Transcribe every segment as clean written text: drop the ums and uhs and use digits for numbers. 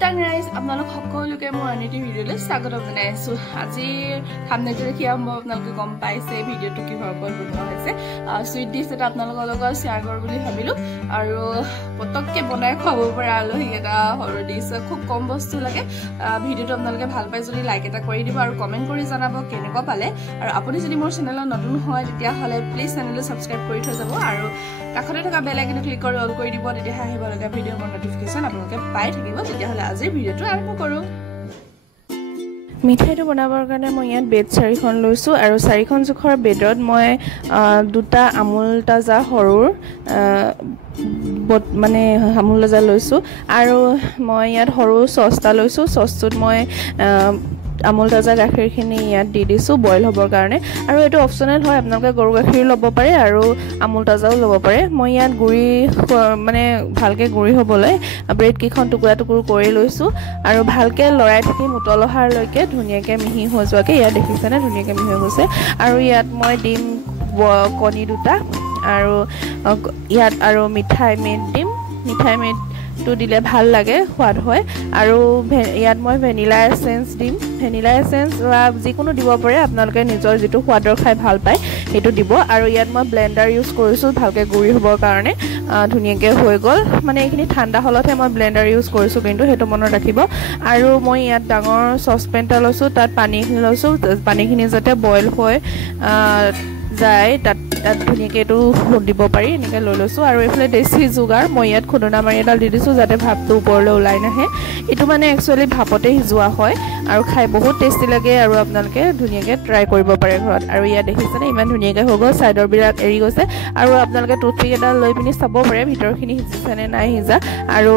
good guys আপোনালোক সকলোকে মোৰ আনিটি ভিডিঅ'লৈ স্বাগতম জনাইছো আজি থাম্বনেইলটো দেখি আপোনালোকে গম পাইছে ভিডিঅ'টো কিহৰ ওপৰত বনোৱা হৈছে সুইট ডিশ এটা আপোনালোকৰ লগত শ্বেয়াৰ কৰোঁ বুলি ভাবিলো আৰু পটককে বনাই খাব পৰা আলহী এটা সৰু ডিশ খুব কম বস্তু লাগে ভিডিঅ'টো আপোনালোকে ভাল পাই যদি লাইক এটা কৰি দিব আৰু কমেন্ট কৰি জনাব কেনেকুৱা পালে আৰু আপুনি যদি মোৰ চেনেলত নতুন হয় তেতিয়া হলে প্লিজ চেনেলটো সাবস্ক্ৰাইব কৰি থৈ যাব আৰু কাষতে থকা বেল আইকনটো ক্লিক কৰি অল কৰি দিব তেতিয়া আহিব লগা ভিডিঅ'ৰ নটিফিকেশন আপোনালোকে পাই থাকিব তেতিয়া হলে আজি ভিডিঅ'টো আৰম্ভ কৰো মিঠাইটো বনাবৰ কাৰণে মই ইয়াত বেড 4খন লৈছো আৰু 4খন জোখৰ বেডত মই দুটা আমুল তাজা সৰুৰ মানে আমুল তাজা লৈছো আৰু মই ইয়াত সৰু সস্তা লৈছো সস্তুত মই আমুল তাজা গাখীৰখিনি ইয়াত দি দিছো বইল হ'বৰ কাৰণে আৰু এটো অপচনেল হয় আপোনালোকে গৰু গাখীৰ ল'ব পাৰে আৰু আমুল তাজাও ল'ব পাৰে মই ইয়াত গুৰি মানে ভালকে গুৰি হ'বলৈ ব্ৰেড কিখন টুকুৰা টুকুৰ কৰি লৈছো আৰু ভালকে লৰাই থাকি মুতল অহাৰ লৈকে ধুনিয়াকে মিহি হৈ যোৱাকে ইয়াত দেখিছেনে ধুনিয়াকে মিহি হৈ গৈছে আৰু ইয়াত মই ডিম কণী দুটা আৰু ইয়াত আৰু মিঠাই মেড ডিম মিঠাই মেড তো দিলে ভাল লাগে সোৱাদ হয় আৰু ইয়াত মই ভ্যানিলা এসেন্স দিম ভ্যানিলা এসেন্স যিকোনো দিব পাৰে আপোনালোকে নিজৰ যেটো সোৱাদৰ খাই ভাল পায় হেতু দিব আৰু ইয়াত মই ব্লেন্ডাৰ ইউজ কৰিছো ভালকে গুৰি হ'বৰ কাৰণে ধুনিয়াকে হৈ গল মানে এইখিনি ঠাণ্ডা হলতে মই ব্লেন্ডাৰ ইউজ কৰিছো কিন্তু হেতু মনত ৰাখিব আৰু মই ইয়াত ডাঙৰ সসপেনটা লৈছো তাত পানীখিনি লৈছো পানীখিনি যাতে বইল হৈ যায় তাত ধুনিয়াকে এটো দিব পাৰি এনেকে লৈ লৈছো আৰু এফালে দেশী যোগাৰ মই ইয়াত খুদনা মাৰি এডাল দি দিছো যাতে ভাপটো ওপৰলৈ ওলাই নাহে এটো মানে একচুয়ালি ভাপতে হিজুৱা হয় আৰু খাই বহুত টেষ্টি লাগে আৰু আপোনালোকে ধুনিয়াকে ট্ৰাই কৰিব পাৰে ঘৰত আৰু ইয়াত দেখিছেনে ইমান ধুনিয়াকে হৈ গ'ল সাইডৰ বিৰাক এৰি গৈছে আৰু আপোনালোকে টুথপিক এডাল লৈ পিনি চাব পাৰে ভিতৰখিনি হিজিছেনে নাই হিজা আৰু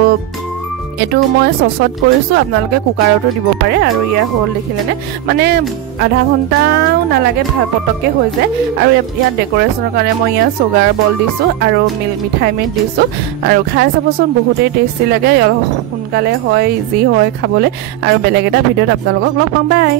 এটো মই সসত কৰিছো আপোনালোকে কুকাৰটো দিব পাৰে আৰু ইয়া হোল দেখিলেনে মানে আধা ঘন্টাও নালাগে পটককে হৈ যায় আৰু ইয়াত ডেকোৰেশনৰ কাৰণে মই ইয়া সুগাৰ বল দিছো আৰু মিঠাই মেড দিছো আৰু খাই চাবচোন বহুতেই টেষ্টি লাগে সোনকালে হয় ইজি হয় খাবলৈ আৰু বেলেগ এটা ভিডিঅ'ত আপোনালোকক লগ পাম বাই